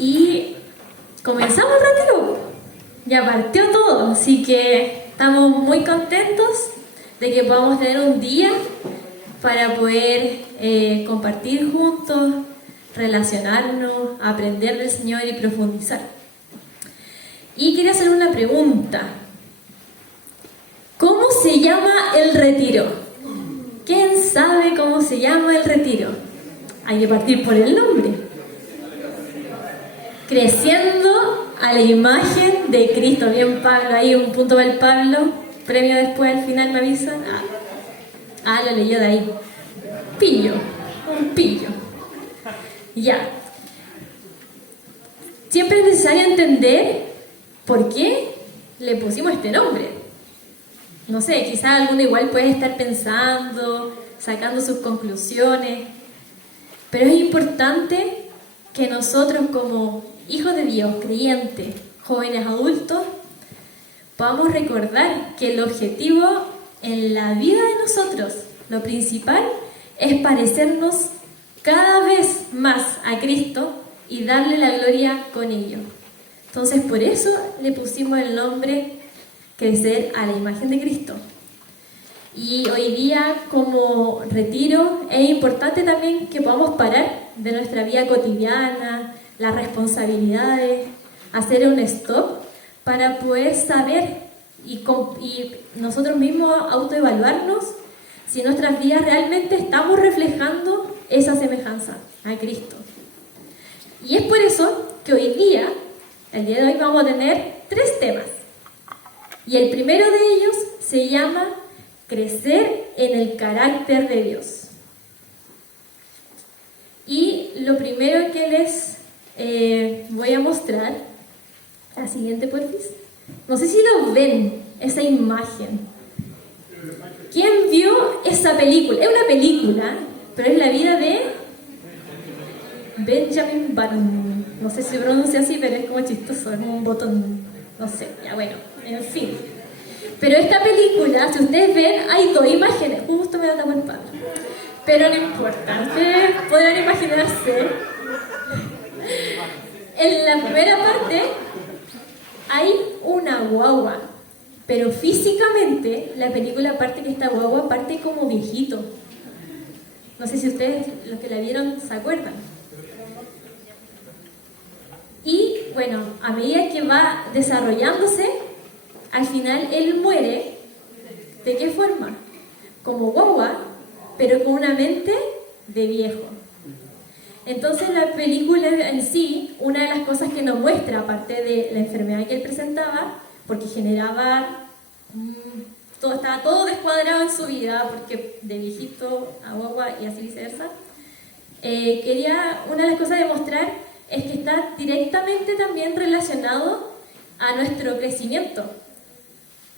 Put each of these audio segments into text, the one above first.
Y comenzamos el retiro. Ya partió todo, así que estamos muy contentos de que podamos tener un día para poder compartir juntos, relacionarnos, aprender del Señor y profundizar. Y quería hacer una pregunta. ¿Cómo se llama el retiro? ¿Quién sabe cómo se llama el retiro? Hay que partir por el nombre. Creciendo a la imagen de Cristo. Bien, Pablo, ahí un punto para el Pablo. Premio después, al final me avisan. Lo leyó de ahí. Pillo, un pillo. Ya. Siempre es necesario entender por qué le pusimos este nombre. No sé, quizás alguno igual puede estar pensando, sacando sus conclusiones, pero es importante que nosotros como hijos de Dios, creyentes, jóvenes adultos, podamos recordar que el objetivo en la vida de nosotros, lo principal, es parecernos cada vez más a Cristo y darle la gloria con ello. Entonces, por eso le pusimos el nombre Crecer a la imagen de Cristo. Y hoy día, como retiro, es importante también que podamos parar de nuestra vida cotidiana, las responsabilidades, hacer un stop para poder saber y nosotros mismos autoevaluarnos si en nuestras vidas realmente estamos reflejando esa semejanza a Cristo. Y es por eso que hoy día, el día de hoy, vamos a tener 3 temas. Y el primero de ellos se llama Crecer en el carácter de Dios. Y lo primero que les voy a mostrar, la siguiente porfis. No sé si lo ven, esa imagen. ¿Quién vio esa película? Es una película, pero es la vida de Benjamin Button. No sé si se pronuncia así, pero es como chistoso, es como un botón. No sé, ya bueno, en fin. Pero esta película, si ustedes ven, hay 2 imágenes. Justo me da tapar el palo. Pero no importa, ustedes podrán imaginarse. En la primera parte hay una guagua, pero físicamente la película parte que esta guagua parte como viejito. No sé si ustedes, los que la vieron, se acuerdan. Y bueno, a medida que va desarrollándose, al final él muere. ¿De qué forma? Como guagua, pero con una mente de viejo. Entonces la película en sí, una de las cosas que nos muestra, aparte de la enfermedad que él presentaba, porque generaba estaba todo descuadrado en su vida, porque de viejito a guagua y así viceversa, una de las cosas de mostrar es que está directamente también relacionado a nuestro crecimiento.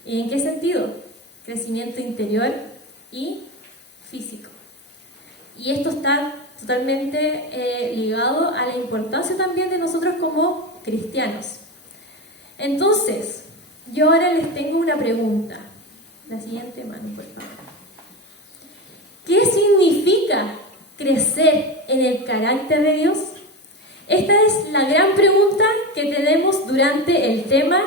¿Y en qué sentido? Crecimiento interior y físico. Y esto está totalmente ligado a la importancia también de nosotros como cristianos. Entonces, yo ahora les tengo una pregunta. La siguiente mano, por favor. ¿Qué significa crecer en el carácter de Dios? Esta es la gran pregunta que tenemos durante el tema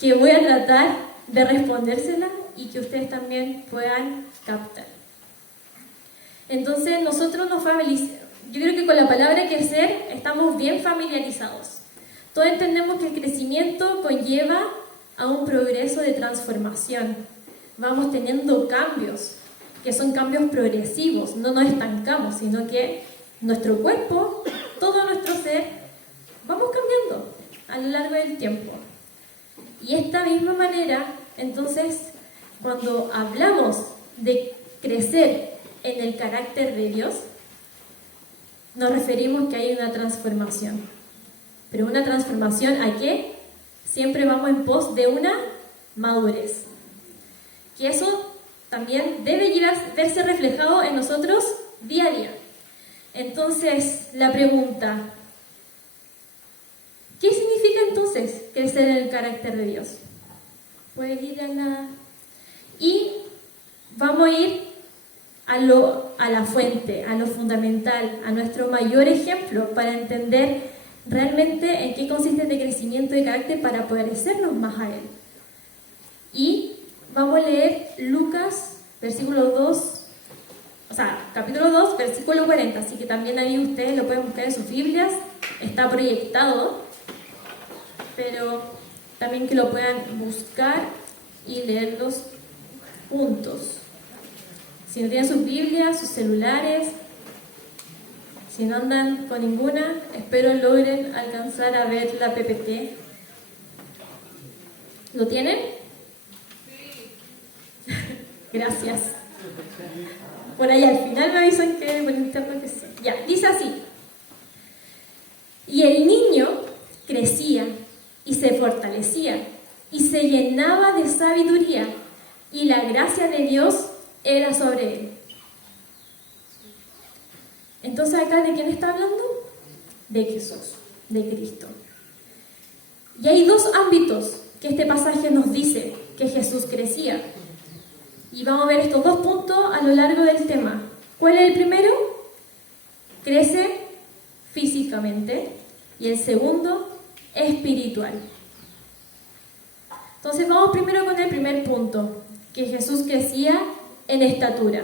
que voy a tratar de respondérsela y que ustedes también puedan captar. Entonces, nosotros yo creo que con la palabra crecer estamos bien familiarizados. Todos entendemos que el crecimiento conlleva a un progreso de transformación. Vamos teniendo cambios, que son cambios progresivos, no nos estancamos, sino que nuestro cuerpo, todo nuestro ser, vamos cambiando a lo largo del tiempo. Y de esta misma manera, entonces, cuando hablamos de crecer en el carácter de Dios, nos referimos que hay una transformación. Pero una transformación ¿a qué? Siempre vamos en pos de una madurez. Que eso también debe verse reflejado en nosotros día a día. Entonces, la pregunta, ¿qué significa entonces crecer en el carácter de Dios? Puedes ir a la... Y vamos a ir a la fuente, a lo fundamental, a nuestro mayor ejemplo para entender realmente en qué consiste este crecimiento de carácter para parecernos más a Él. Y vamos a leer Lucas, capítulo 2, versículo 40, así que también ahí ustedes lo pueden buscar en sus Biblias, está proyectado, pero también que lo puedan buscar y leerlos juntos. Si no tienen sus Biblias, sus celulares, si no andan con ninguna, espero logren alcanzar a ver la PPT. ¿Lo tienen? Sí. Gracias. Por ahí al final me avisan que por internet que sí. Ya, dice así. Y el niño crecía y se fortalecía y se llenaba de sabiduría y la gracia de Dios era sobre él. Entonces acá, ¿de quién está hablando? De Jesús, de Cristo. Y hay dos ámbitos que este pasaje nos dice que Jesús crecía. Y vamos a ver estos dos puntos a lo largo del tema. ¿Cuál es el primero? Crece físicamente. Y el segundo, espiritual. Entonces vamos primero con el primer punto, que Jesús crecía en estatura.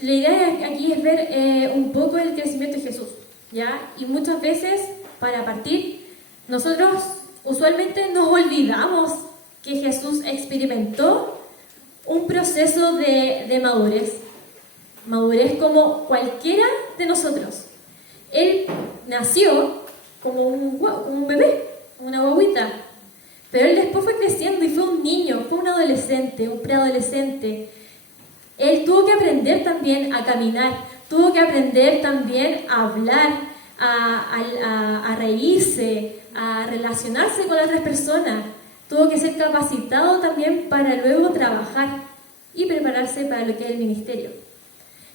La idea aquí es ver un poco el crecimiento de Jesús, ¿ya? Y muchas veces, para partir, nosotros usualmente nos olvidamos que Jesús experimentó un proceso de madurez como cualquiera de nosotros. Él nació como un bebé, una guaguita, pero él después fue creciendo y fue un niño, fue un adolescente, un preadolescente. Él tuvo que aprender también a caminar, tuvo que aprender también a hablar, a reírse, a relacionarse con otras personas. Tuvo que ser capacitado también para luego trabajar y prepararse para lo que es el ministerio.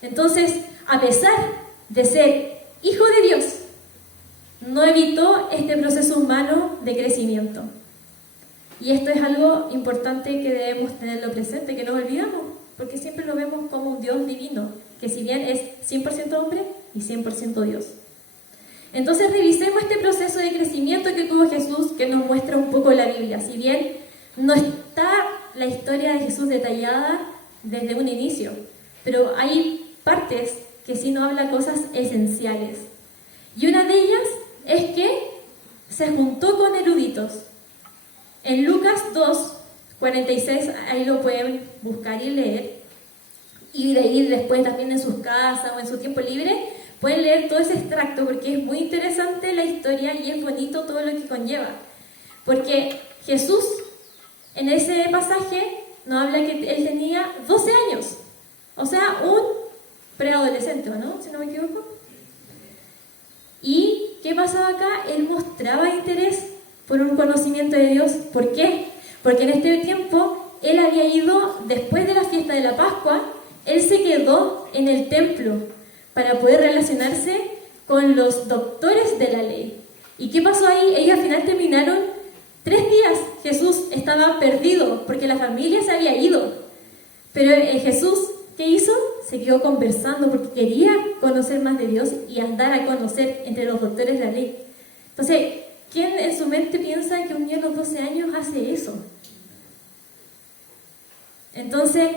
Entonces, a pesar de ser hijo de Dios, no evitó este proceso humano de crecimiento. Y esto es algo importante que debemos tenerlo presente, que no olvidamos, porque siempre lo vemos como un Dios divino, que si bien es 100% hombre y 100% Dios. Entonces revisemos este proceso de crecimiento que tuvo Jesús, que nos muestra un poco la Biblia. Si bien no está la historia de Jesús detallada desde un inicio, pero hay partes que sí nos hablan cosas esenciales. Y una de ellas es que se juntó con eruditos. En Lucas 2, 46, ahí lo pueden buscar y leer, y de ir después también en sus casas o en su tiempo libre, pueden leer todo ese extracto porque es muy interesante la historia y es bonito todo lo que conlleva. Porque Jesús, en ese pasaje, nos habla que él tenía 12 años, o sea, un preadolescente, ¿no? Si no me equivoco. ¿Y qué pasaba acá? Él mostraba interés por un conocimiento de Dios. ¿Por qué? Porque en este tiempo él había ido, después de la fiesta de la Pascua, él se quedó en el templo para poder relacionarse con los doctores de la ley. ¿Y qué pasó ahí? Ellos al final terminaron 3 días. Jesús estaba perdido porque la familia se había ido. Pero Jesús, ¿qué hizo? Se quedó conversando porque quería conocer más de Dios y andar a conocer entre los doctores de la ley. Entonces, ¿quién en su mente piensa que un niño de los 12 años hace eso? Entonces,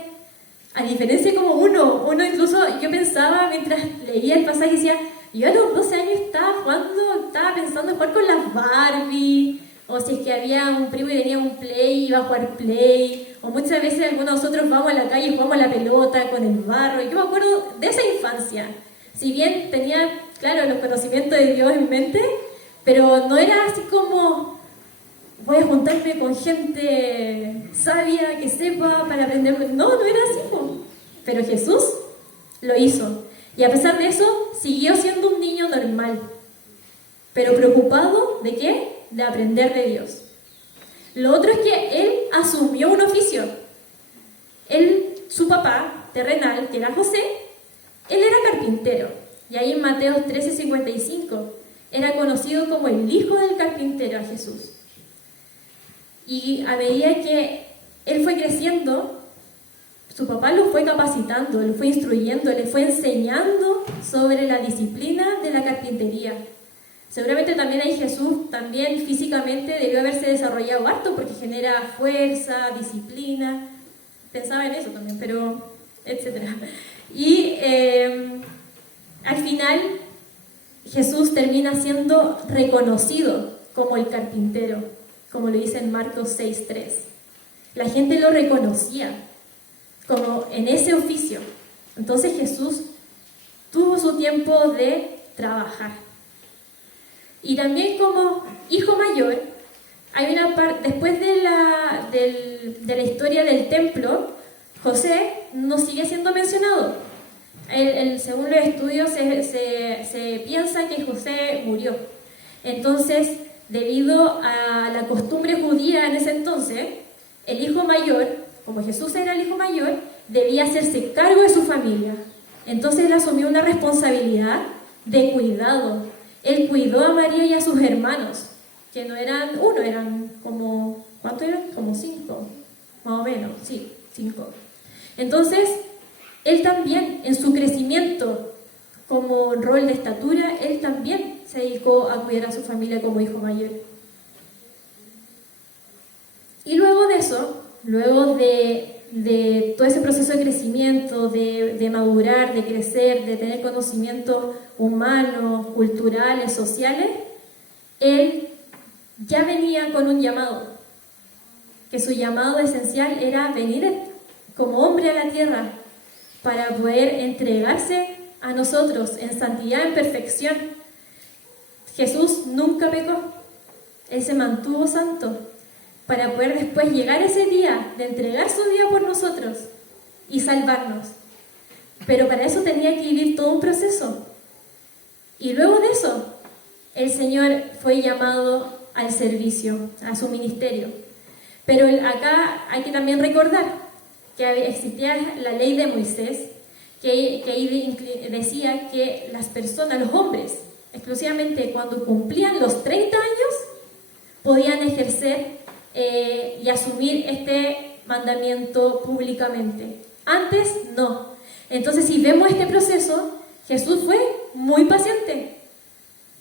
a diferencia como uno incluso, yo pensaba mientras leía el pasaje, decía, yo a los 12 años estaba pensando en jugar con las Barbie, o si es que había un primo y tenía un Play, iba a jugar Play, o muchas veces algunos de nosotros vamos a la calle y jugamos a la pelota con el barro. Yo me acuerdo de esa infancia, si bien tenía, claro, los conocimientos de Dios en mente, pero no era así como voy a juntarme con gente sabia que sepa para aprender. No era así. Pero Jesús lo hizo. Y a pesar de eso, siguió siendo un niño normal. Pero preocupado ¿de qué? De aprender de Dios. Lo otro es que él asumió un oficio. Su papá terrenal, que era José, él era carpintero. Y ahí en Mateo 13:55 era conocido como el hijo del carpintero a Jesús. Y a medida que él fue creciendo, Su papá lo fue capacitando, lo fue instruyendo, le fue enseñando sobre la disciplina de la carpintería. Seguramente también ahí Jesús, también físicamente, debió haberse desarrollado harto porque genera fuerza, disciplina. Pensaba en eso también, pero etcétera. Y al final Jesús termina siendo reconocido como el carpintero, como lo dice en Marcos 6:3. La gente lo reconocía como en ese oficio. Entonces Jesús tuvo su tiempo de trabajar. Y también como hijo mayor, hay una parte, después de la historia del templo, José no sigue siendo mencionado. Según los estudios se piensa que José murió. Entonces, debido a la costumbre judía en ese entonces, el hijo mayor, como Jesús era el hijo mayor, debía hacerse cargo de su familia. Entonces él asumió una responsabilidad de cuidado. Él cuidó a María y a sus hermanos, que no eran uno, eran como, ¿cuántos eran? Como 5, más o menos, sí, 5. Entonces, él también, en su crecimiento como rol de estatura, él también se dedicó a cuidar a su familia como hijo mayor. Y luego de eso, luego de todo ese proceso de crecimiento, de madurar, de crecer, de tener conocimientos humanos, culturales, sociales, él ya venía con un llamado, que su llamado esencial era venir como hombre a la tierra para poder entregarse a nosotros en santidad, en perfección. Jesús nunca pecó, él se mantuvo santo para poder después llegar ese día de entregar su vida por nosotros y salvarnos. Pero para eso tenía que vivir todo un proceso. Y luego de eso, el Señor fue llamado al servicio, a su ministerio. Pero acá hay que también recordar que existía la ley de Moisés, que ahí decía que las personas, los hombres, exclusivamente cuando cumplían los 30 años, podían ejercer y asumir este mandamiento públicamente. Antes no. Entonces, si vemos este proceso, Jesús fue muy paciente,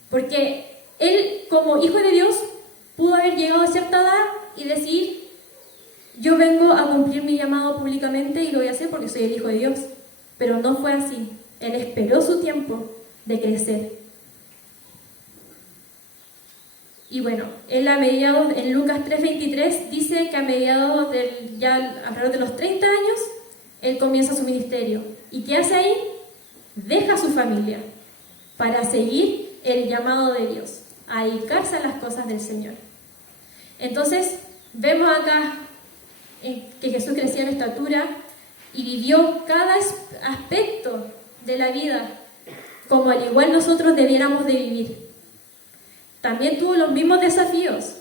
porque él, como hijo de Dios, pudo haber llegado a cierta edad y decir: yo vengo a cumplir mi llamado públicamente y lo voy a hacer porque soy el hijo de Dios. Pero no fue así. Él esperó su tiempo de crecer. Y bueno, en Lucas 3:23 dice que a mediados ya alrededor de los 30 años, él comienza su ministerio. ¿Y qué hace ahí? Deja a su familia para seguir el llamado de Dios, a dedicarse a las cosas del Señor. Entonces, vemos acá que Jesús crecía en estatura y vivió cada aspecto de la vida como al igual nosotros debiéramos de vivir. También tuvo los mismos desafíos,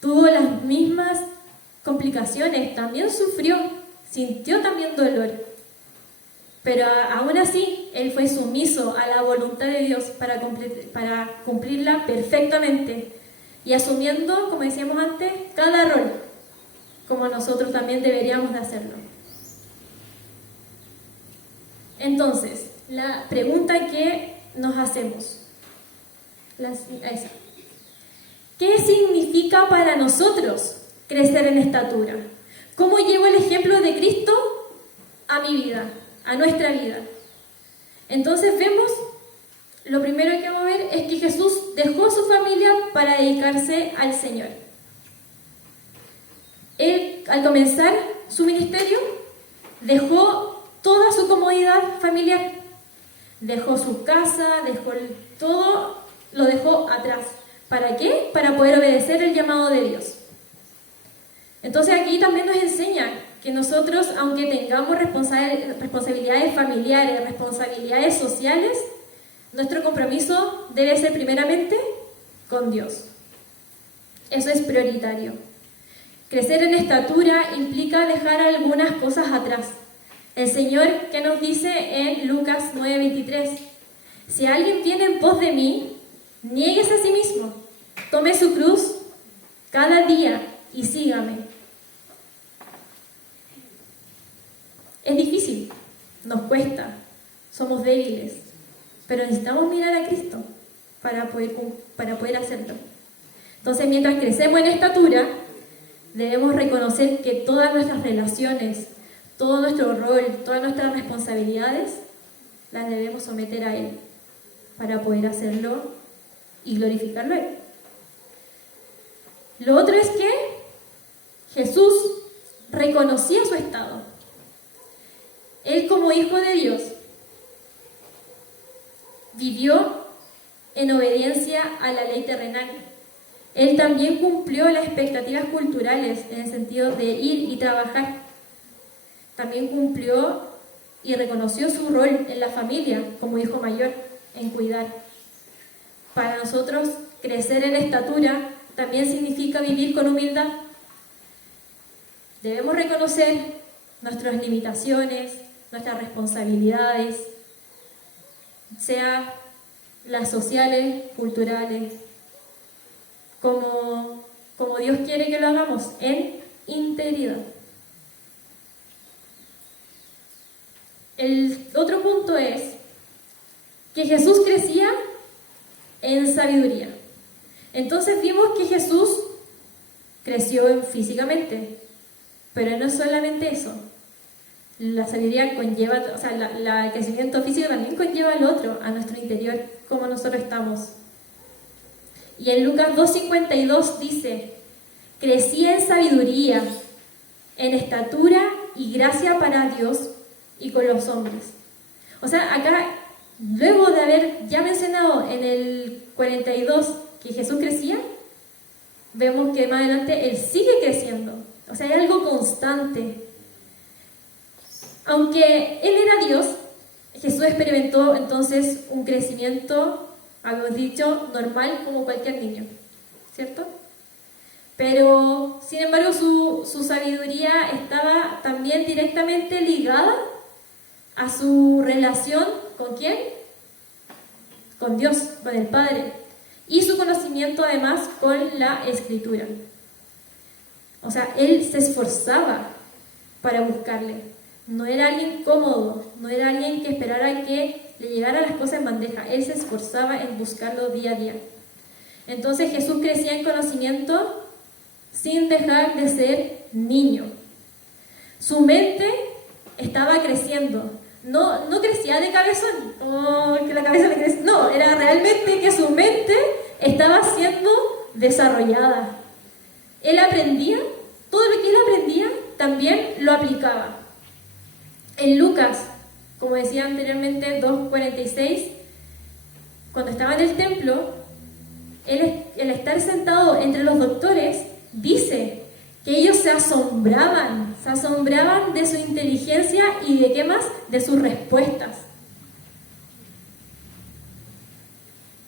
tuvo las mismas complicaciones, también sufrió, sintió también dolor. Pero aún así, él fue sumiso a la voluntad de Dios para cumplirla perfectamente y asumiendo, como decíamos antes, cada rol, como nosotros también deberíamos de hacerlo. Entonces, la pregunta que nos hacemos, ¿qué significa para nosotros crecer en estatura? ¿Cómo llevo el ejemplo de Cristo a mi vida, a nuestra vida? Entonces vemos, lo primero que vamos a ver es que Jesús dejó a su familia para dedicarse al Señor. Él, al comenzar su ministerio, dejó toda su comodidad familiar, dejó su casa, todo, lo dejó atrás. ¿Para qué? Para poder obedecer el llamado de Dios. Entonces aquí también nos enseña que nosotros, aunque tengamos responsabilidades familiares, responsabilidades sociales, nuestro compromiso debe ser primeramente con Dios. Eso es prioritario. Crecer en estatura implica dejar algunas cosas atrás. El Señor, que nos dice en Lucas 9:23, si alguien viene en pos de mí, niéguese a sí mismo, tome su cruz cada día y sígame. Es difícil, nos cuesta, somos débiles, pero necesitamos mirar a Cristo para poder hacerlo. Entonces, mientras crecemos en estatura, debemos reconocer que todas nuestras relaciones, todo nuestro rol, todas nuestras responsabilidades, las debemos someter a Él para poder hacerlo y glorificarlo a Él. Lo otro es que Jesús reconocía su estado. Él, como Hijo de Dios, vivió en obediencia a la ley terrenal. Él también cumplió las expectativas culturales en el sentido de ir y trabajar. También cumplió y reconoció su rol en la familia como hijo mayor, en cuidar. Para nosotros, crecer en estatura también significa vivir con humildad. Debemos reconocer nuestras limitaciones, nuestras responsabilidades, sea las sociales, culturales, como Dios quiere que lo hagamos, en integridad. El otro punto es que Jesús crecía en sabiduría. Entonces vimos que Jesús creció físicamente, pero no es solamente eso. La sabiduría conlleva, o sea, el crecimiento físico también conlleva al otro, a nuestro interior, como nosotros estamos. Y en Lucas 2:52 dice: crecía en sabiduría, en estatura y gracia para Dios y con los hombres. O sea, acá, luego de haber ya mencionado en el 42 que Jesús crecía, vemos que más adelante Él sigue creciendo. O sea, hay algo constante. Aunque Él era Dios, Jesús experimentó entonces un crecimiento, habíamos dicho, normal como cualquier niño, ¿cierto? Pero, sin embargo, su sabiduría estaba también directamente ligada a su relación ¿con quién? Con Dios, con el Padre. Y su conocimiento además con la Escritura. O sea, Él se esforzaba para buscarle. No era alguien cómodo, no era alguien que esperara que le llegaran las cosas en bandeja. Él se esforzaba en buscarlo día a día. Entonces Jesús crecía en conocimiento sin dejar de ser niño. Su mente estaba creciendo. No crecía de cabezón, como que la cabeza le crecía. No, era realmente que su mente estaba siendo desarrollada. Él aprendía, todo lo que él aprendía también lo aplicaba. En Lucas, como decía anteriormente, 2:46, cuando estaba en el templo, el estar sentado entre los doctores, dice que ellos se asombraban de su inteligencia y de qué más, de sus respuestas.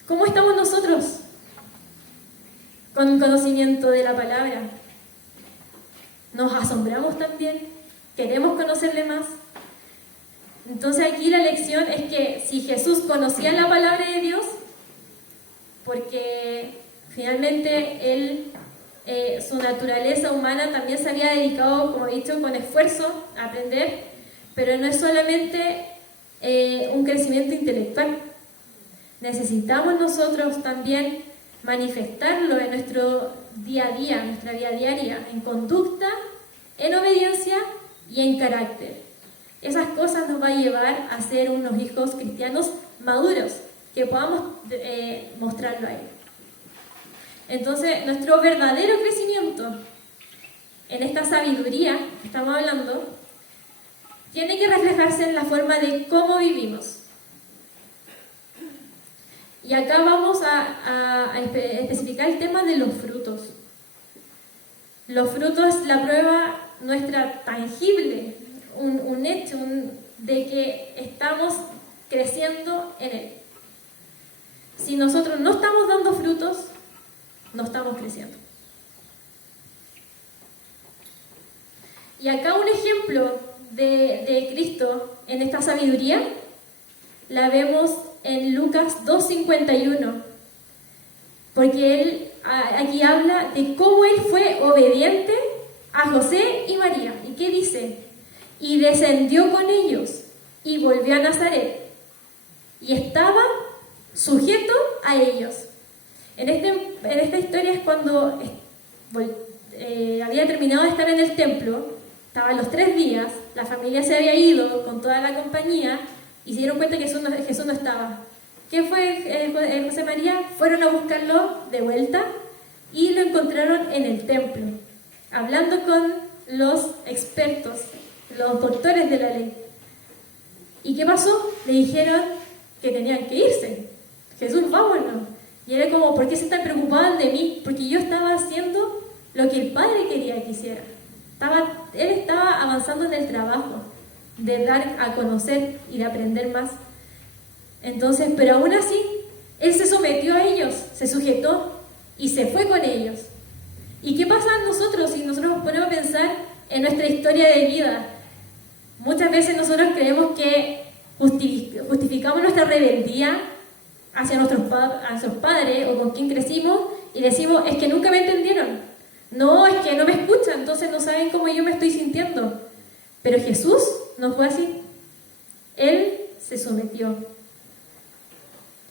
¿Cómo estamos nosotros con el conocimiento de la palabra? ¿Nos asombramos también? ¿Queremos conocerle más? Entonces aquí la lección es que si Jesús conocía la palabra de Dios, porque finalmente Él, su naturaleza humana también se había dedicado, como he dicho, con esfuerzo a aprender, pero no es solamente un crecimiento intelectual. Necesitamos nosotros también manifestarlo en nuestro día a día, en nuestra vida diaria, en conducta, en obediencia y en carácter. Esas cosas nos va a llevar a ser unos hijos cristianos maduros, que podamos mostrarlo a Él. Entonces, nuestro verdadero crecimiento en esta sabiduría que estamos hablando tiene que reflejarse en la forma de cómo vivimos. Y acá vamos a especificar el tema de los frutos. Los frutos es la prueba nuestra tangible, un hecho de que estamos creciendo en Él. Si nosotros no estamos dando frutos, no estamos creciendo. Y acá un ejemplo de Cristo en esta sabiduría la vemos en Lucas 2:51, porque Él aquí habla de cómo Él fue obediente a José y María. ¿Y qué dice? y descendió con ellos y volvió a Nazaret y estaba sujeto a ellos. En esta historia es cuando había terminado de estar en el templo, estaban los 3 días, la familia se había ido con toda la compañía y se dieron cuenta que Jesús no estaba. ¿Qué fue José María? Fueron a buscarlo de vuelta y lo encontraron en el templo, hablando con los expertos, los doctores de la ley. ¿Y qué pasó? Le dijeron que tenían que irse. Jesús, vámonos. Y era como, ¿por qué se están preocupados de mí? Porque yo estaba haciendo lo que el Padre quería que hiciera. Él estaba avanzando en el trabajo de dar a conocer y de aprender más. Entonces, pero aún así, Él se sometió a ellos, se sujetó y se fue con ellos. ¿Y qué pasa a nosotros si nosotros nos ponemos a pensar en nuestra historia de vida? Muchas veces nosotros creemos que justificamos nuestra rebeldía hacia nuestros padres o con quien crecimos y decimos, es que nunca me entendieron. No, es que no me escuchan, entonces no saben cómo yo me estoy sintiendo. Pero Jesús no fue así. Él se sometió.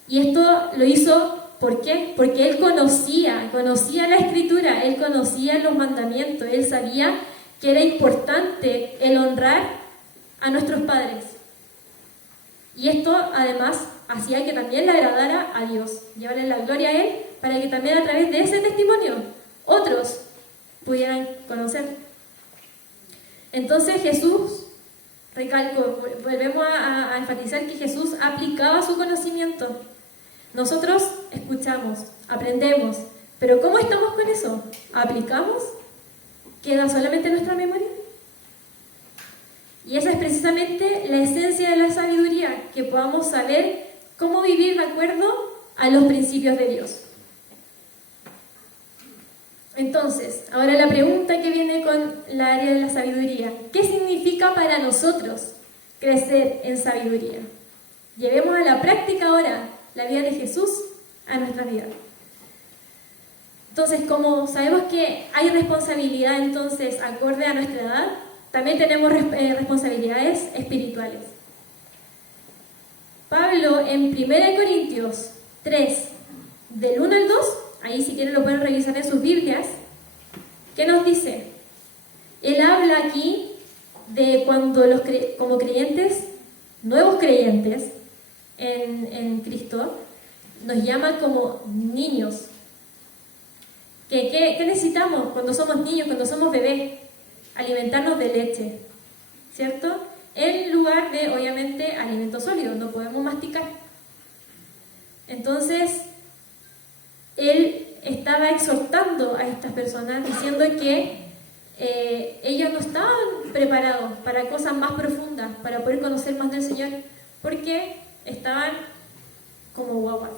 Y esto lo hizo, ¿por qué? Porque Él conocía la Escritura, Él conocía los mandamientos, Él sabía que era importante el honrar a nuestros padres. Y esto además hacía que también le agradara a Dios, llevarle la gloria a Él, para que también a través de ese testimonio otros pudieran conocer. Entonces Jesús, recalco, volvemos a enfatizar que Jesús aplicaba su conocimiento. Nosotros escuchamos, aprendemos, pero ¿cómo estamos con eso? ¿Aplicamos? ¿Queda solamente en nuestra memoria? Y esa es precisamente la esencia de la sabiduría, que podamos saber cómo vivir de acuerdo a los principios de Dios. Entonces, ahora la pregunta que viene con la área de la sabiduría. ¿Qué significa para nosotros crecer en sabiduría? Llevemos a la práctica ahora la vida de Jesús a nuestra vida. Entonces, como sabemos que hay responsabilidad entonces acorde a nuestra edad, también tenemos responsabilidades espirituales. Pablo en 1 Corintios 3, del 1 al 2, ahí si quieren lo pueden revisar en sus Biblias, ¿qué nos dice? Él habla aquí de cuando como creyentes, nuevos creyentes en Cristo, nos llama como niños. ¿Qué necesitamos cuando somos niños, cuando somos bebés? Alimentarnos de leche, ¿cierto? En lugar de, obviamente, alimentos sólidos, no podemos masticar. Entonces, él estaba exhortando a estas personas diciendo que ellos no estaban preparados para cosas más profundas, para poder conocer más del Señor, porque estaban como guaguas.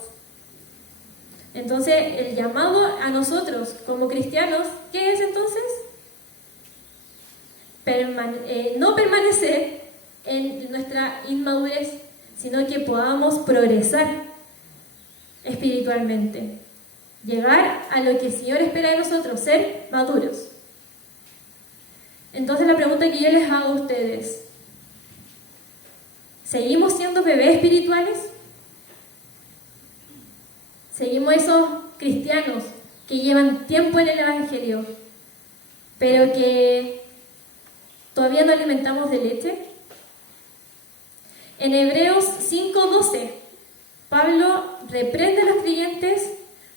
Entonces, el llamado a nosotros como cristianos, ¿qué es entonces? No permanecer en nuestra inmadurez, sino que podamos progresar espiritualmente, llegar a lo que el Señor espera de nosotros, ser maduros. Entonces la pregunta que yo les hago a ustedes, ¿seguimos siendo bebés espirituales? ¿Seguimos esos cristianos que llevan tiempo en el Evangelio, pero que todavía no alimentamos de leche? En Hebreos 5:12, Pablo reprende a los creyentes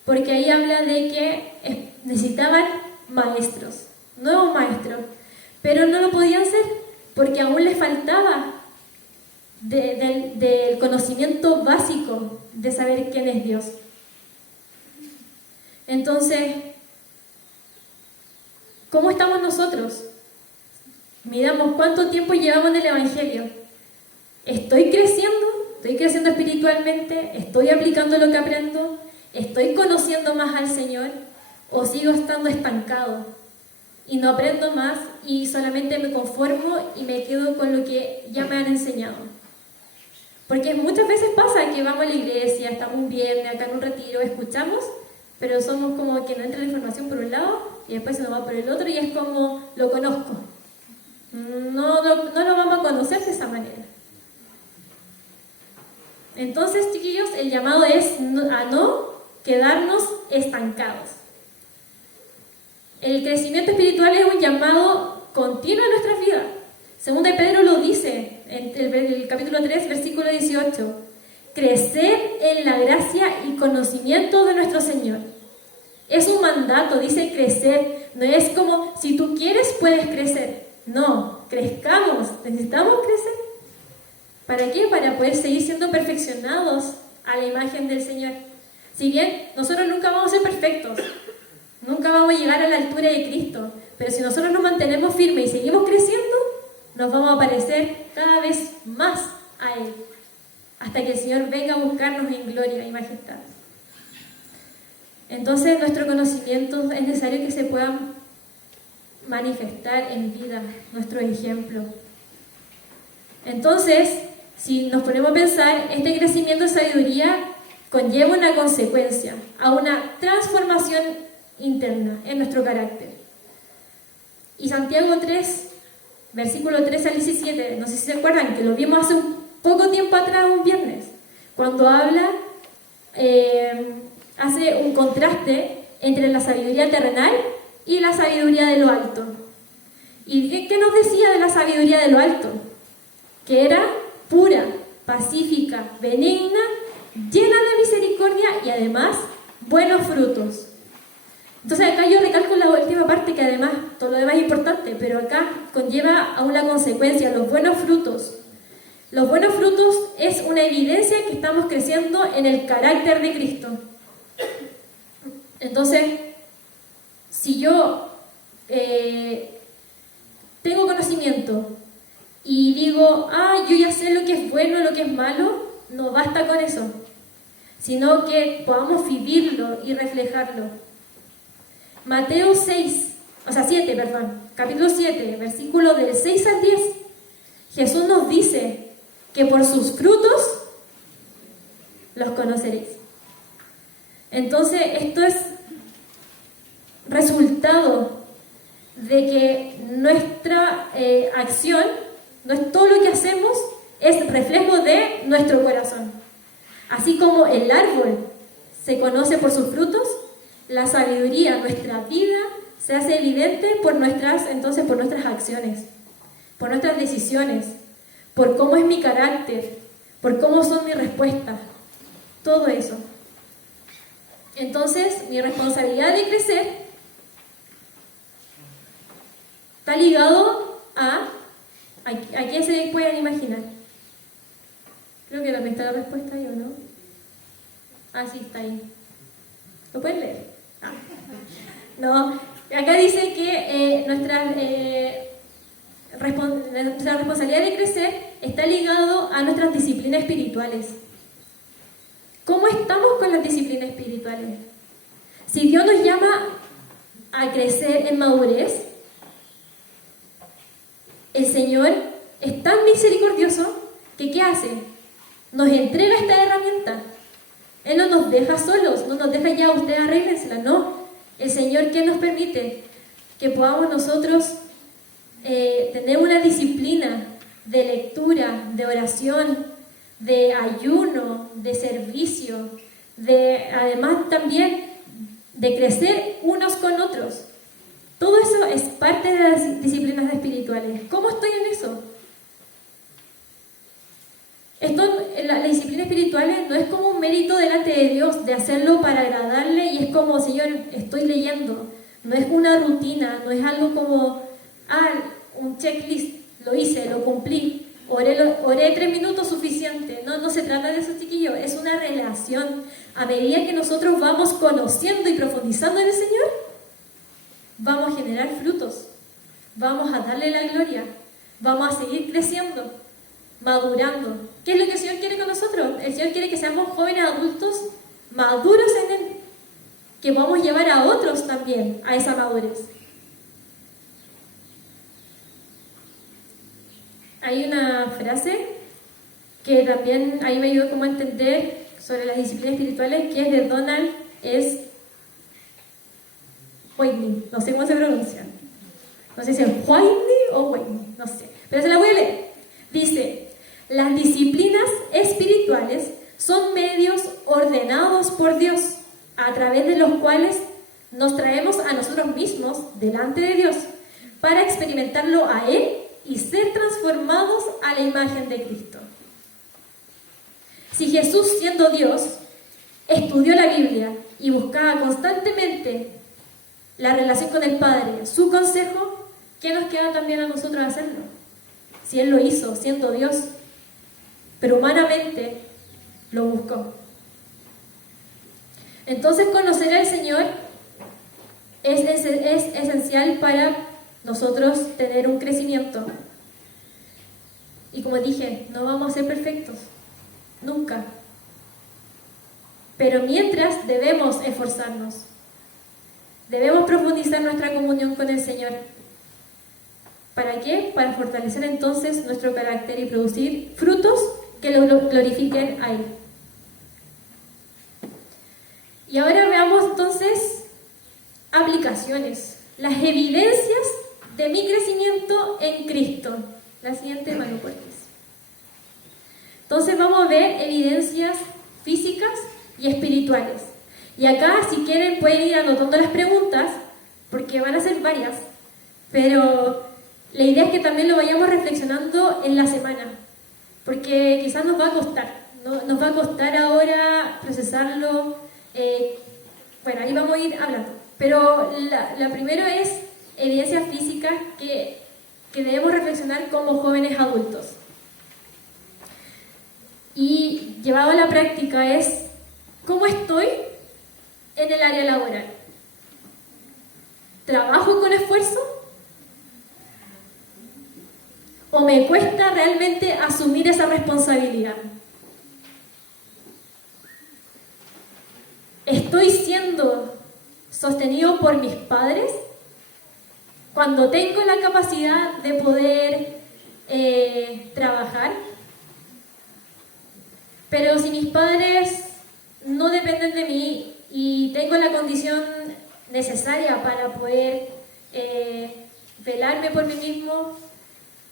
porque ahí habla de que necesitaban maestros, nuevos maestros, pero no lo podían ser porque aún les faltaba del conocimiento básico de saber quién es Dios. Entonces, ¿cómo estamos nosotros? Miramos cuánto tiempo llevamos en el Evangelio. ¿Estoy creciendo? ¿Estoy creciendo espiritualmente? ¿Estoy aplicando lo que aprendo? ¿Estoy conociendo más al Señor? ¿O sigo estando estancado? Y no aprendo más y solamente me conformo y me quedo con lo que ya me han enseñado. Porque muchas veces pasa que vamos a la iglesia, estamos un viernes, acá en un retiro, escuchamos, pero somos como que no entra la información por un lado y después se nos va por el otro y es como, lo conozco. no lo vamos a conocer de esa manera. Entonces, chiquillos, el llamado es a no quedarnos estancados. El crecimiento espiritual es un llamado continuo en nuestras vidas. Segunda de Pedro lo dice en el capítulo 3, versículo 18. Crecer en la gracia y conocimiento de nuestro Señor. Es un mandato, dice crecer. No es como, si tú quieres, puedes crecer. No, crezcamos, necesitamos crecer. ¿Para qué? Para poder seguir siendo perfeccionados a la imagen del Señor. Si bien nosotros nunca vamos a ser perfectos, nunca vamos a llegar a la altura de Cristo, pero si nosotros nos mantenemos firmes y seguimos creciendo, nos vamos a parecer cada vez más a Él, hasta que el Señor venga a buscarnos en gloria y majestad. Entonces, nuestro conocimiento es necesario que se pueda manifestar en vida, nuestro ejemplo. Entonces, si nos ponemos a pensar, este crecimiento de sabiduría conlleva una consecuencia, a una transformación interna en nuestro carácter. Y Santiago 3, versículo 13 al 17, no sé si se acuerdan, que lo vimos hace un poco tiempo atrás, un viernes, cuando habla, hace un contraste entre la sabiduría terrenal y la sabiduría de lo alto. ¿Y qué nos decía de la sabiduría de lo alto? Que era pura, pacífica, benigna, llena de misericordia y además buenos frutos. Entonces acá yo recalco la última parte, que además todo lo demás es importante, pero acá conlleva a una consecuencia, los buenos frutos. Los buenos frutos es una evidencia que estamos creciendo en el carácter de Cristo. Entonces, si yo tengo conocimiento y digo, yo ya sé lo que es bueno, lo que es malo, no basta con eso, sino que podamos vivirlo y reflejarlo. Mateo 7, capítulo 7, versículo del 6 al 10, Jesús nos dice que por sus frutos los conoceréis. Entonces, esto es resultado de que nuestra acción, no es todo lo que hacemos, es reflejo de nuestro corazón. Así como el árbol se conoce por sus frutos, la sabiduría, nuestra vida, se hace evidente por nuestras acciones, por nuestras decisiones, por cómo es mi carácter, por cómo son mis respuestas, todo eso. Entonces, mi responsabilidad de crecer está ligado ¿a qué se pueden imaginar? Creo que también está la respuesta ahí, ¿o no? Sí, está ahí. ¿Lo pueden leer? No, acá dice que nuestra responsabilidad de crecer está ligado a nuestras disciplinas espirituales. ¿Cómo estamos con las disciplinas espirituales? Si Dios nos llama a crecer en madurez, el Señor es tan misericordioso que ¿qué hace? Nos entrega esta herramienta. Él no nos deja solos, no nos deja ya, ustedes arréglensela, no. El Señor, ¿qué nos permite? Que podamos nosotros tener una disciplina de lectura, de oración, de ayuno, de servicio, además también de crecer unos con otros. Todo eso es parte de las disciplinas espirituales. ¿Cómo estoy en eso? La disciplina espiritual no es como un mérito delante de Dios de hacerlo para agradarle y es como, Señor, estoy leyendo. No es una rutina, no es algo como, un checklist, lo hice, lo cumplí, oré 3 minutos suficiente. No se trata de eso, chiquillos, es una relación. A medida que nosotros vamos conociendo y profundizando en el Señor, vamos a generar frutos, vamos a darle la gloria, vamos a seguir creciendo, madurando. ¿Qué es lo que el Señor quiere con nosotros? El Señor quiere que seamos jóvenes adultos maduros en Él, que podamos llevar a otros también a esa madurez. Hay una frase que también ahí me ayudó como a entender sobre las disciplinas espirituales, que es de Donald S. Whitney, no sé cómo se pronuncia. No sé si es Whitney o Whitney, no sé. Pero se la voy a leer. Dice, las disciplinas espirituales son medios ordenados por Dios, a través de los cuales nos traemos a nosotros mismos delante de Dios, para experimentarlo a Él y ser transformados a la imagen de Cristo. Si Jesús, siendo Dios, estudió la Biblia y buscaba constantemente la relación con el Padre, su consejo, ¿qué nos queda también a nosotros hacerlo? Si Él lo hizo, siendo Dios, pero humanamente lo buscó. Entonces, conocer al Señor es esencial para nosotros tener un crecimiento. Y como dije, no vamos a ser perfectos, nunca. Pero mientras debemos esforzarnos, debemos profundizar nuestra comunión con el Señor. ¿Para qué? Para fortalecer entonces nuestro carácter y producir frutos que lo glorifiquen a Él. Y ahora veamos entonces aplicaciones, las evidencias de mi crecimiento en Cristo. La siguiente mano, por favor. Entonces vamos a ver evidencias físicas y espirituales. Y acá, si quieren, pueden ir anotando las preguntas, porque van a ser varias, pero la idea es que también lo vayamos reflexionando en la semana, porque quizás nos va a costar, nos va a costar ahora procesarlo. Bueno, ahí vamos a ir hablando. Pero la primera es evidencias físicas que debemos reflexionar como jóvenes adultos. Y llevado a la práctica es, ¿cómo estoy en el área laboral? ¿Trabajo con esfuerzo? ¿O me cuesta realmente asumir esa responsabilidad? ¿Estoy siendo sostenido por mis padres? Cuando tengo la capacidad de poder trabajar. Pero si mis padres no dependen de mí y tengo la condición necesaria para poder velarme por mí mismo,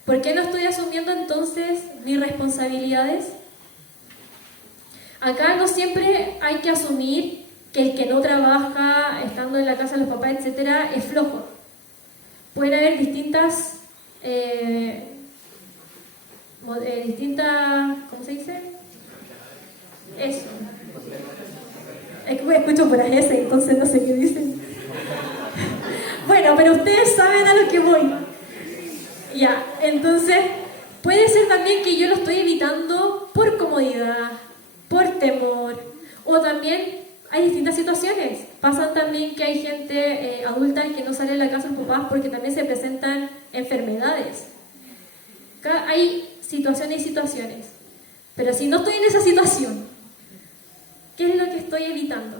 ¿por qué no estoy asumiendo entonces mis responsabilidades? Acá no siempre hay que asumir que el que no trabaja, estando en la casa de los papás, etcétera, es flojo. Pueden haber distintas, ¿cómo se dice? Eso. Es que escucho por ahí ese, entonces no sé qué dicen. Bueno, pero ustedes saben a lo que voy. Ya, entonces puede ser también que yo lo estoy evitando por comodidad, por temor, o también hay distintas situaciones. Pasan también que hay gente adulta que no sale de la casa de los papás porque también se presentan enfermedades. Acá hay situaciones y situaciones. Pero si no estoy en esa situación, ¿qué es lo que estoy evitando?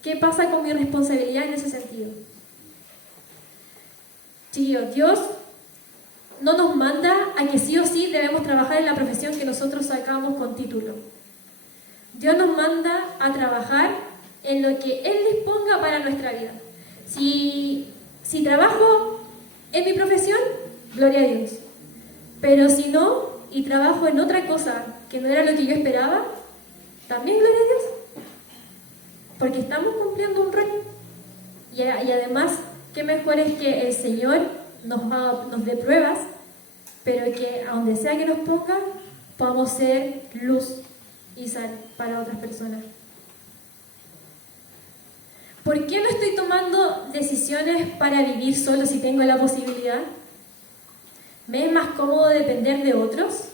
¿Qué pasa con mi responsabilidad en ese sentido? Chiquillos, Dios no nos manda a que sí o sí debemos trabajar en la profesión que nosotros sacamos con título. Dios nos manda a trabajar en lo que Él disponga para nuestra vida. Si trabajo en mi profesión, gloria a Dios. Pero si no, y trabajo en otra cosa que no era lo que yo esperaba, también gloria a Dios. Porque estamos cumpliendo un rol. Y además, qué mejor es que el Señor nos dé pruebas, pero que a donde sea que nos ponga, podamos ser luz y sal para otras personas. ¿Por qué no estoy tomando decisiones para vivir solo si tengo la posibilidad? ¿Me es más cómodo depender de otros?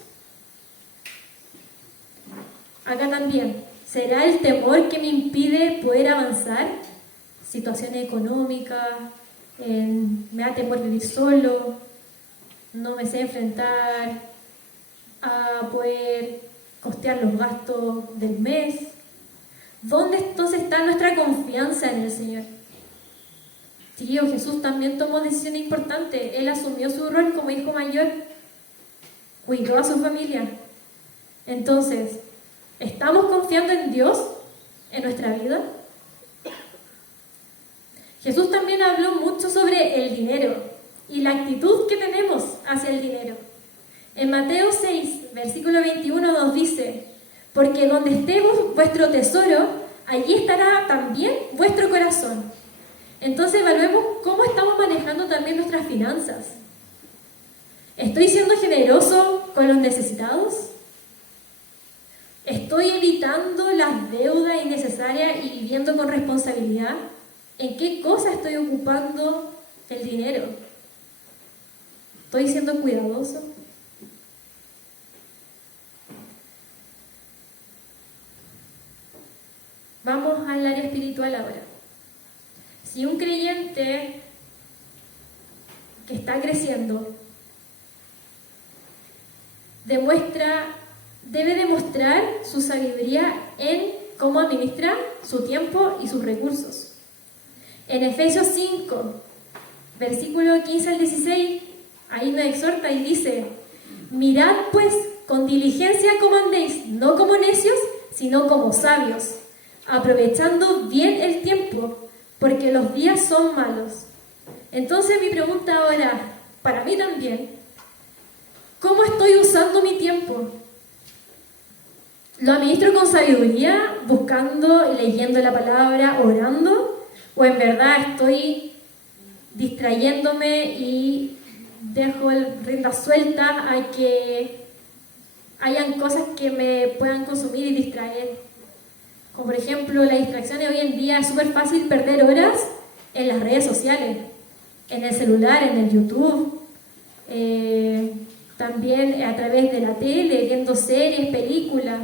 Acá también, ¿será el temor que me impide poder avanzar? Situación económica, me da temor vivir solo, no me sé enfrentar a poder costear los gastos del mes. ¿Dónde entonces está nuestra confianza en el Señor? Sí, Jesús también tomó decisiones importantes. Él asumió su rol como hijo mayor, cuidó a su familia. Entonces, ¿estamos confiando en Dios en nuestra vida? Jesús también habló mucho sobre el dinero y la actitud que tenemos hacia el dinero. En Mateo 6, versículo 21 nos dice: porque donde esté vuestro tesoro, allí estará también vuestro corazón. Entonces evaluemos cómo estamos manejando también nuestras finanzas. ¿Estoy siendo generoso con los necesitados? ¿Estoy evitando las deudas innecesarias y viviendo con responsabilidad? ¿En qué cosa estoy ocupando el dinero? ¿Estoy siendo cuidadoso? Vamos al área espiritual ahora. Si un creyente que está creciendo debe demostrar su sabiduría en cómo administra su tiempo y sus recursos. En Efesios 5, versículo 15 al 16, ahí nos exhorta y dice: mirad pues con diligencia cómo andéis, no como necios, sino como sabios, aprovechando bien el tiempo, porque los días son malos. Entonces mi pregunta ahora, para mí también: ¿cómo estoy usando mi tiempo? ¿Lo administro con sabiduría, buscando y leyendo la palabra, orando? ¿O en verdad estoy distrayéndome y dejo rienda suelta a que hayan cosas que me puedan consumir y distraer? Como por ejemplo, las distracciones hoy en día, es súper fácil perder horas en las redes sociales, en el celular, en el YouTube, también a través de la tele, viendo series, películas.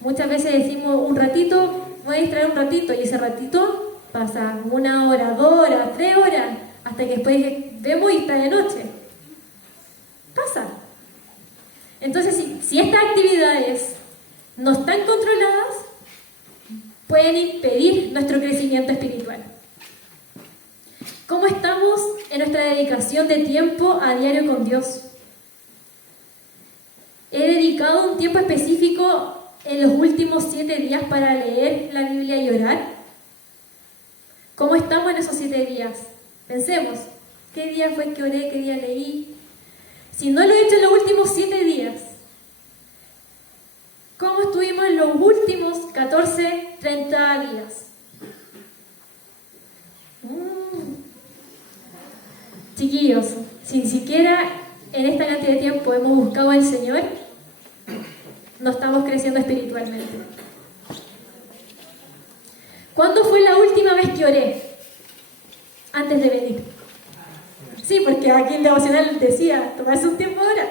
Muchas veces decimos: un ratito, voy a distraer un ratito, y ese ratito pasa 1 hora, 2 horas, 3 horas, hasta que después vemos y está de noche. Pasa. Entonces, si estas actividades no están controladas, pueden impedir nuestro crecimiento espiritual. ¿Cómo estamos en nuestra dedicación de tiempo a diario con Dios? ¿He dedicado un tiempo específico en los últimos 7 días para leer la Biblia y orar? ¿Cómo estamos en esos 7 días? Pensemos, ¿qué día fue que oré? ¿Qué día leí? Si no lo he hecho en los últimos 7 días, ¿cómo estuvimos en los últimos 14, 30 días? Chiquillos, si ni siquiera en esta cantidad de tiempo hemos buscado al Señor, no estamos creciendo espiritualmente. ¿Cuándo fue la última vez que oré? Antes de venir. Sí, porque aquí el devocional decía tomarse un tiempo ahora.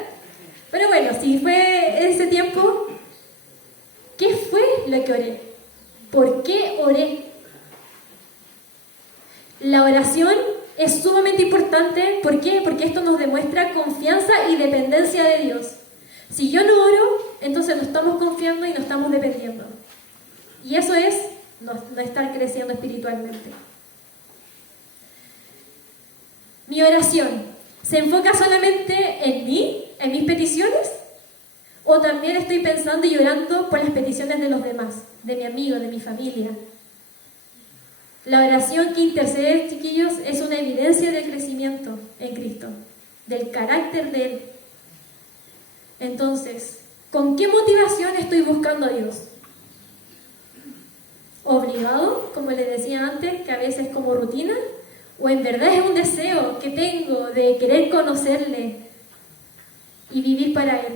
Pero bueno, si fue ese tiempo, ¿qué fue lo que oré? ¿Por qué oré? La oración es sumamente importante. ¿Por qué? Porque esto nos demuestra confianza y dependencia de Dios. Si yo no oro, entonces no estamos confiando y no estamos dependiendo. Y eso es no estar creciendo espiritualmente. Mi oración, ¿se enfoca solamente en mí, en mis peticiones? ¿O también estoy pensando y orando por las peticiones de los demás, de mi amigo, de mi familia? La oración que intercede, chiquillos, es una evidencia del crecimiento en Cristo, del carácter de Él. Entonces, ¿con qué motivación estoy buscando a Dios? ¿Obligado, como les decía antes, que a veces como rutina? ¿O en verdad es un deseo que tengo de querer conocerle y vivir para Él?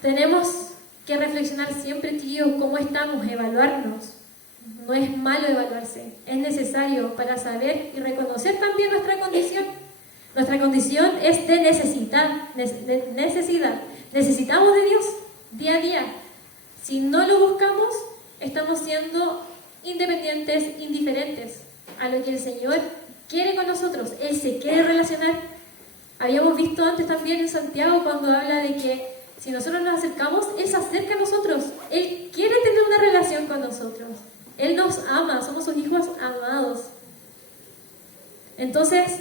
Tenemos que reflexionar siempre, chiquillos, cómo estamos, evaluarnos. No es malo evaluarse, es necesario para saber y reconocer también nuestra condición. Nuestra condición es de necesidad. Necesitamos de Dios día a día. Si no lo buscamos, estamos siendo independientes, indiferentes a lo que el Señor quiere con nosotros. Él se quiere relacionar. Habíamos visto antes también en Santiago cuando habla de que si nosotros nos acercamos, Él se acerca a nosotros. Él quiere tener una relación con nosotros. Él nos ama, somos sus hijos amados. Entonces,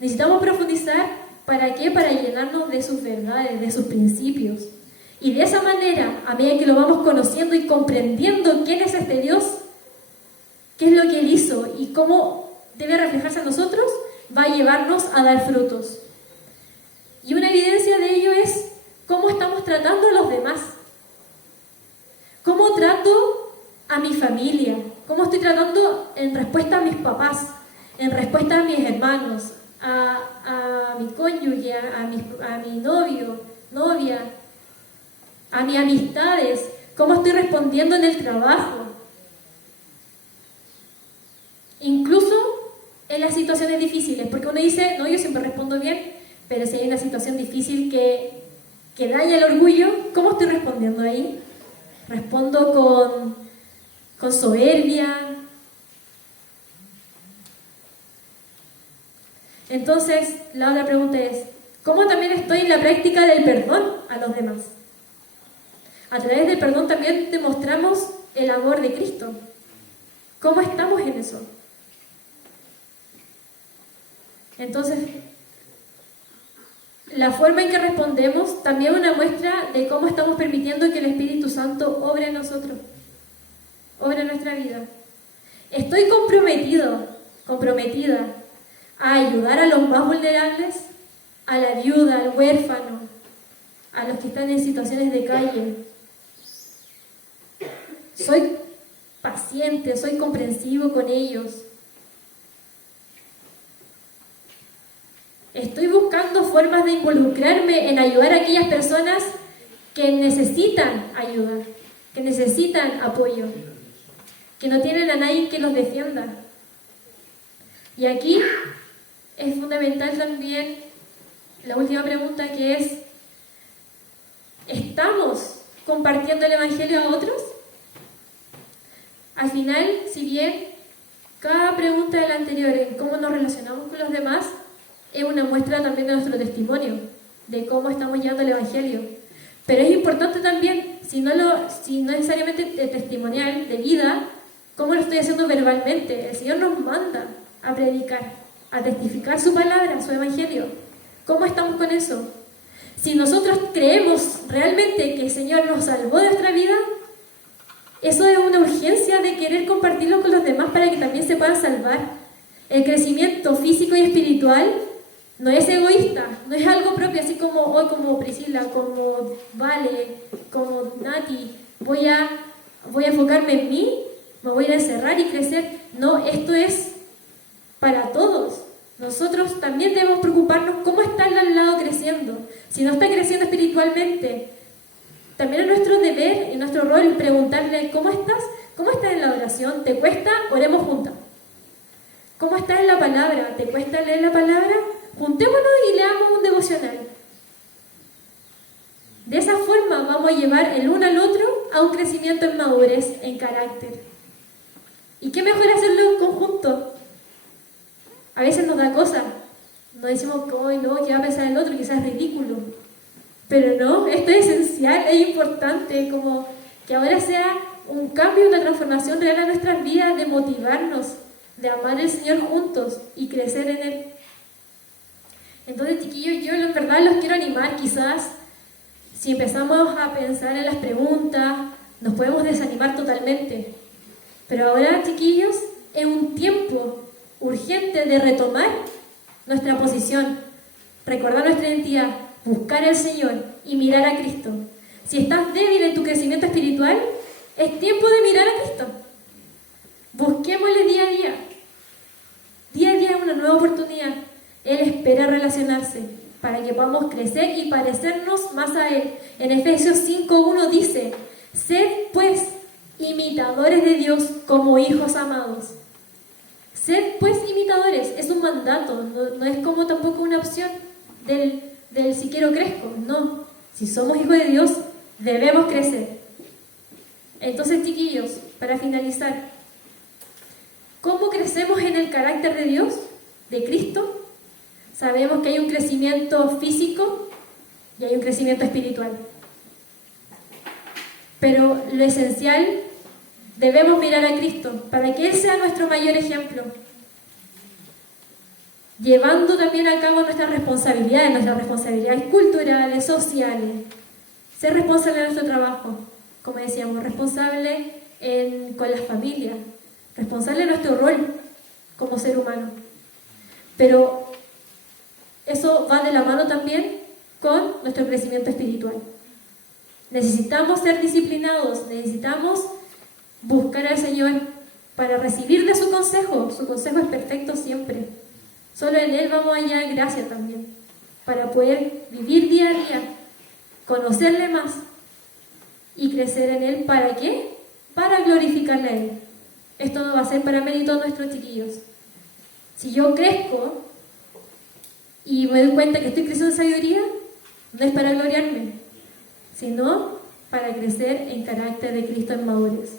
necesitamos profundizar. ¿Para qué? Para llenarnos de sus verdades, de sus principios. Y de esa manera, a medida que lo vamos conociendo y comprendiendo quién es este Dios, qué es lo que Él hizo y cómo debe reflejarse a nosotros, va a llevarnos a dar frutos. Y una evidencia de ello es cómo estamos tratando a los demás. ¿Cómo trato a mi familia? ¿Cómo estoy tratando en respuesta a mis papás? En respuesta a mis hermanos, a mi cónyuge, a mi novio, novia, a mis amistades. ¿Cómo estoy respondiendo en el trabajo? Incluso en las situaciones difíciles, porque uno dice, no, yo siempre respondo bien, pero si hay una situación difícil que daña el orgullo, ¿cómo estoy respondiendo ahí? ¿Respondo con soberbia? Entonces, la otra pregunta es, ¿cómo también estoy en la práctica del perdón a los demás? A través del perdón también demostramos el amor de Cristo. ¿Cómo estamos en eso? Entonces, la forma en que respondemos también es una muestra de cómo estamos permitiendo que el Espíritu Santo obre en nosotros, obre en nuestra vida. Estoy comprometida a ayudar a los más vulnerables, a la viuda, al huérfano, a los que están en situaciones de calle. Soy paciente, soy comprensivo con ellos. Estoy buscando formas de involucrarme en ayudar a aquellas personas que necesitan ayuda, que necesitan apoyo, que no tienen a nadie que los defienda. Y aquí es fundamental también la última pregunta, que es, ¿estamos compartiendo el Evangelio a otros? Al final, si bien cada pregunta de la anterior en cómo nos relacionamos con los demás es una muestra también de nuestro testimonio, de cómo estamos llevando el Evangelio. Pero es importante también, si no necesariamente testimonial, de vida, cómo lo estoy haciendo verbalmente. El Señor nos manda a predicar, a testificar su palabra, su Evangelio. ¿Cómo estamos con eso? Si nosotros creemos realmente que el Señor nos salvó de nuestra vida, eso es una urgencia de querer compartirlo con los demás para que también se puedan salvar. El crecimiento físico y espiritual no es egoísta, no es algo propio, así como hoy, como Priscila, como Vale, como Nati, voy a enfocarme en mí, me voy a encerrar y crecer. No, esto es para todos. Nosotros también debemos preocuparnos cómo está el al lado creciendo. Si no está creciendo espiritualmente, también es nuestro deber y nuestro rol preguntarle, ¿cómo estás? ¿Cómo estás en la oración? ¿Te cuesta? Oremos juntas. ¿Cómo estás en la palabra? ¿Te cuesta leer la palabra? Juntémonos y leamos un devocional. De esa forma vamos a llevar el uno al otro a un crecimiento en madurez, en carácter. ¿Y qué mejor hacerlo en conjunto? A veces nos da cosa. Nos decimos, hoy no, ¿qué va a pensar el otro? Quizás es ridículo. Pero no, esto es esencial, es importante, como que ahora sea un cambio, una transformación real en nuestras vidas, de motivarnos, de amar al Señor juntos y crecer en Él. Entonces, chiquillos, yo en verdad los quiero animar. Quizás si empezamos a pensar en las preguntas, nos podemos desanimar totalmente. Pero ahora, chiquillos, es un tiempo urgente de retomar nuestra posición, recordar nuestra identidad, buscar al Señor y mirar a Cristo. Si estás débil en tu crecimiento espiritual, es tiempo de mirar a Cristo. Busquémosle día a día. Día a día es una nueva oportunidad. Él espera relacionarse para que podamos crecer y parecernos más a Él. En Efesios 5:1 dice, sed pues imitadores de Dios como hijos amados. Sed pues imitadores, es un mandato, no es como tampoco una opción del si quiero crezco. No, si somos hijos de Dios, debemos crecer. Entonces, chiquillos, para finalizar, ¿cómo crecemos en el carácter de Dios, de Cristo? Sabemos que hay un crecimiento físico y hay un crecimiento espiritual. Pero lo esencial, debemos mirar a Cristo para que Él sea nuestro mayor ejemplo. Llevando también a cabo nuestras responsabilidades culturales, sociales. Ser responsable de nuestro trabajo, como decíamos, responsable con las familias, responsable de nuestro rol como ser humano. Pero eso va de la mano también con nuestro crecimiento espiritual. Necesitamos ser disciplinados, necesitamos buscar al Señor para recibir de su consejo. Su consejo es perfecto siempre. Solo en Él vamos a hallar gracia también, para poder vivir día a día, conocerle más y crecer en Él. ¿Para qué? Para glorificarle a Él. Esto no va a ser para mérito de nuestros chiquillos. Si yo crezco y me doy cuenta que estoy creciendo en sabiduría, no es para gloriarme, sino para crecer en carácter de Cristo en madurez.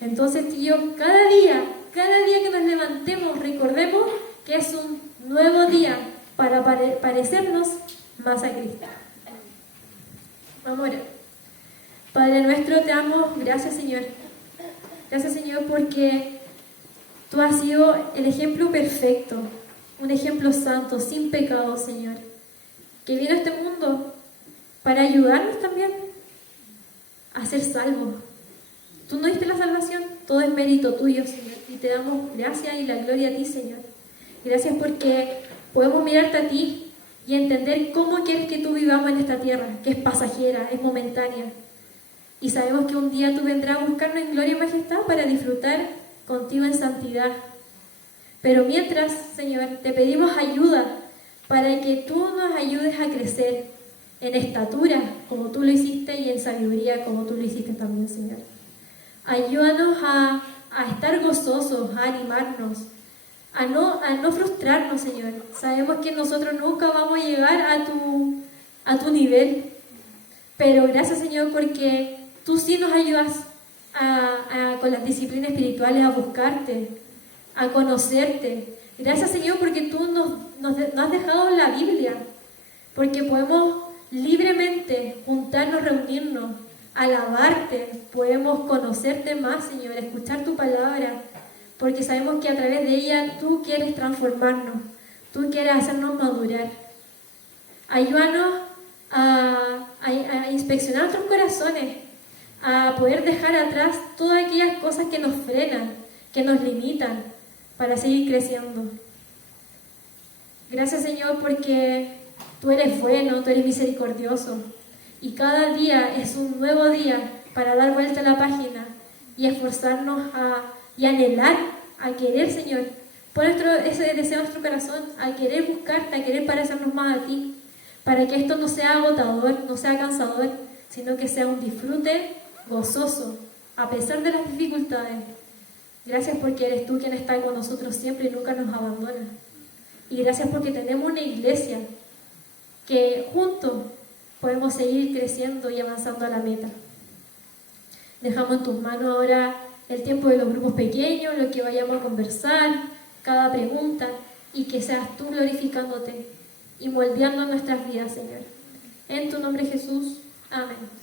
Entonces, tío, cada día que nos levantemos, recordemos que es un nuevo día para parecernos más a Cristo. Vamos a orar. Padre nuestro, te amo. Gracias, Señor. Gracias, Señor, porque tú has sido el ejemplo perfecto, un ejemplo santo, sin pecado, Señor, que vino a este mundo para ayudarnos también a ser salvos. Tú no diste la salvación, todo es mérito tuyo, Señor, y te damos gracias y la gloria a ti, Señor. Gracias porque podemos mirarte a ti y entender cómo quieres que tú vivamos en esta tierra, que es pasajera, es momentánea. Y sabemos que un día tú vendrás a buscarnos en gloria y majestad para disfrutar contigo en santidad. Pero mientras, Señor, te pedimos ayuda para que tú nos ayudes a crecer en estatura, como tú lo hiciste, y en sabiduría, como tú lo hiciste también, Señor. Ayúdanos a estar gozosos, a animarnos, a no frustrarnos, Señor. Sabemos que nosotros nunca vamos a llegar a tu nivel, pero gracias, Señor, porque tú sí nos ayudas con las disciplinas espirituales a buscarte, a conocerte. Gracias, Señor, porque tú nos has dejado la Biblia, porque podemos libremente juntarnos, reunirnos, alabarte, podemos conocerte más, Señor, escuchar tu palabra, porque sabemos que a través de ella tú quieres transformarnos, tú quieres hacernos madurar. Ayúdanos a inspeccionar nuestros corazones, a poder dejar atrás todas aquellas cosas que nos frenan, que nos limitan para seguir creciendo. Gracias, Señor, porque tú eres bueno, tú eres misericordioso, y cada día es un nuevo día para dar vuelta a la página y esforzarnos y anhelar, a querer, Señor, por ese deseo en nuestro corazón, a querer buscarte, a querer parecernos más a ti, para que esto no sea agotador, no sea cansador, sino que sea un disfrute gozoso, a pesar de las dificultades. Gracias porque eres tú quien está con nosotros siempre y nunca nos abandonas. Y gracias porque tenemos una iglesia que juntos podemos seguir creciendo y avanzando a la meta. Dejamos en tus manos ahora el tiempo de los grupos pequeños, lo que vayamos a conversar, cada pregunta, y que seas tú glorificándote y moldeando nuestras vidas, Señor. En tu nombre, Jesús. Amén.